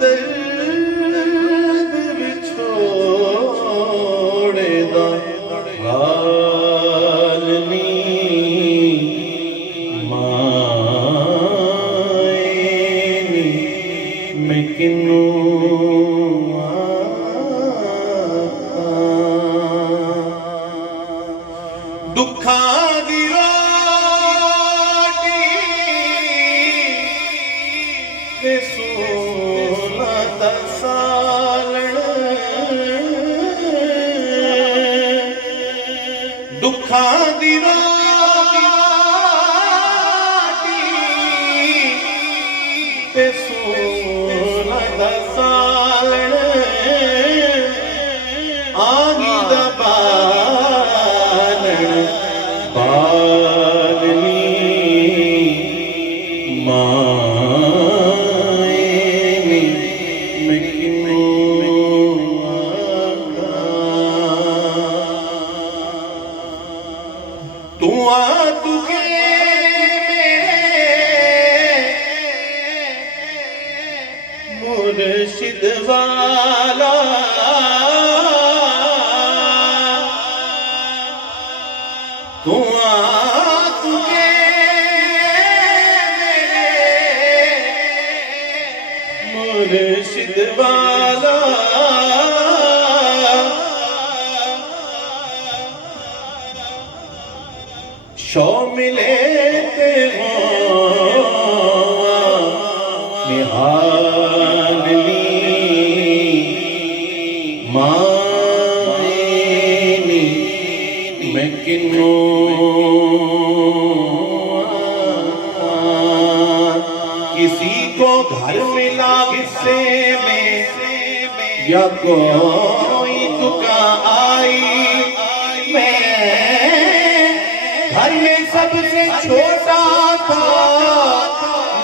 درد بچھوڑے دا حال نہیں مائے نی میں کنوں دکھاں دی روٹی تے سونا دا سالن دکھاں دی روٹی تے سونا دا سالن آگی دا بالنی مائے میں کنوں تو کے مرشد والا تو کے مرشد والا شو ملے تے نحال لی مائے نی میں کنوں کسی کو گھر ملا حصے میں یا کوئی دکان آئی میں گھر میں سب سے چھوٹا تھا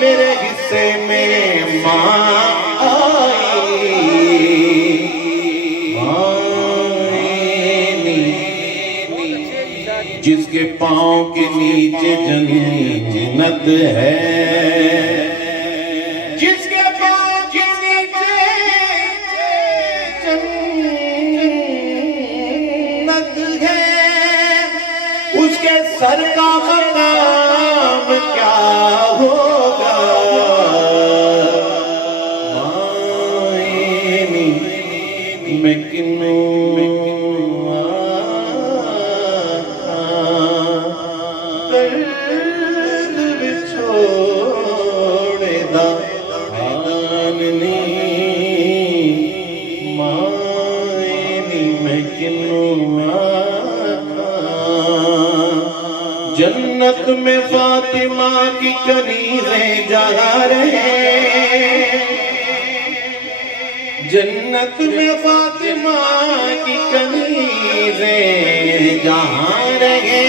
میرے حصے میں ماں آئی جس کے پاؤں کے نیچے جنت ہے جس کے پاؤں کے نیچے جنت ہے اس کے سر کا مقام کیا ہوگا مائے میں کنوں درد بچھوڑے دا حال نہیں مائے نی میں کنوں جنت میں فاطمہ کی کنیزیں جہاں رہے جنت میں فاطمہ کی کنیزیں جہاں رہے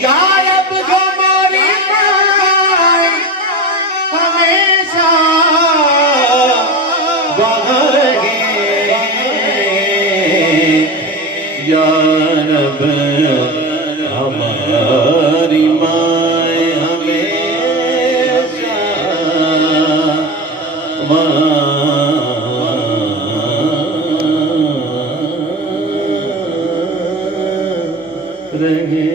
یا رب ہماری ماں ہمیشہ وہاں رہے یا رب ہماری ماں ہمیشہ رہے